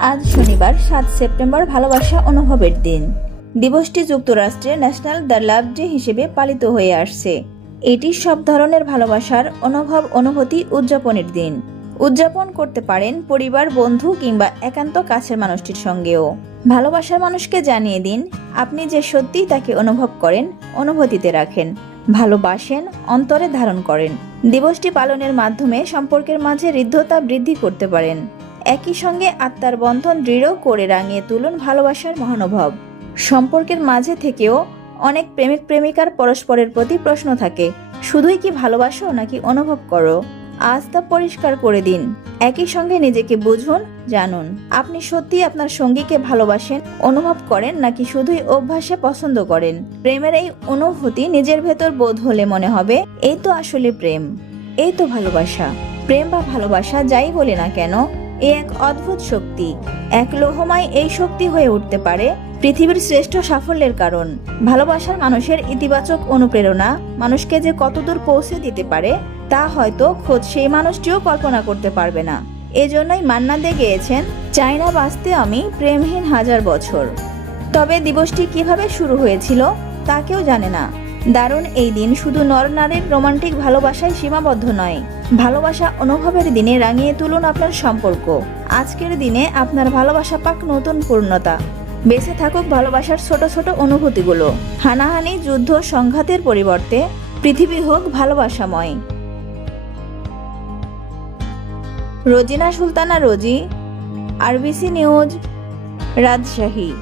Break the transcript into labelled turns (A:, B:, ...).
A: আজ শনিবার, সাত সেপ্টেম্বর, ভালোবাসা অনুভবের দিন। দিবসটি যুক্তরাষ্ট্রে ন্যাশনাল দ্য লাভ ডে হিসেবে পালিত হয়ে আসছে। এটি সব ধরনের ভালোবাসার অনুভব, অনুভূতি উদযাপনের দিন। উদযাপন করতে পারেন পরিবার, বন্ধু কিংবা একান্ত কাছের মানুষটির সঙ্গেও। ভালোবাসার মানুষকে জানিয়ে দিন, আপনি যে সত্যিই তাকে অনুভব করেন, অনুভূতিতে রাখেন, ভালোবাসেন, অন্তরে ধারণ করেন। দিবসটি পালনের মাধ্যমে সম্পর্কের মাঝে হৃদ্যতা বৃদ্ধি করতে পারেন। একই সঙ্গে আত্মার বন্ধন দৃঢ় করে রাঙিয়ে তুলুন ভালোবাসার মহানুভব। সম্পর্কের মাঝে থেকেও অনেক প্রেমিক প্রেমিকার পরস্পরের প্রতি প্রশ্ন থাকে, শুধুই কি ভালোবাসো নাকি অনুভব করো? আজ তা পরিষ্কার করে দিন, একই সঙ্গে নিজেকে বুঝুন, জানুন, আপনি সত্যি আপনার সঙ্গীকে ভালোবাসেন, অনুভব করেন নাকি শুধুই অভ্যাসে পছন্দ করেন? প্রেমের এই অনুভূতি নিজের ভেতর বোধ হলে মনে হবে, এই তো আসলে প্রেম, এই তো ভালোবাসা। প্রেম বা ভালোবাসা যাই বলে না কেন এ এক অদ্ভুত শক্তি। এক লোহমায় এই শক্তি হয়ে উঠতে পারে পৃথিবীর শ্রেষ্ঠ সাফল্যের কারণ। ভালোবাসার মানুষের ইতিবাচক অনুপ্রেরণা মানুষকে যে কতদূর পৌঁছে দিতে পারে, তা হয়তো খোঁজ সেই মানুষটিও কল্পনা করতে পারবে না। এজন্যই মান্না দে গেয়েছেন চাই না বাঁচতে আমি প্রেমহীন হাজার বছর। তবে দিবসটি কীভাবে শুরু হয়েছিল, তা কেউ জানে না। দারুণ এই দিন শুধু নরনারীর রোমান্টিক ভালোবাসায় সীমাবদ্ধ নয়, ভালোবাসা অনুভবের দিনে রাঙিয়ে তুলুন আপনার সম্পর্ক। আজকের দিনে আপনার ভালোবাসা পাক নতুন পূর্ণতা। বেঁচে থাকুক ভালোবাসার ছোট ছোট অনুভূতিগুলো। হানাহানি, যুদ্ধ, সংঘাতের পরিবর্তে পৃথিবী হোক ভালোবাসাময়। Rozina Sultana Rozy, RBC news, Rajshahi.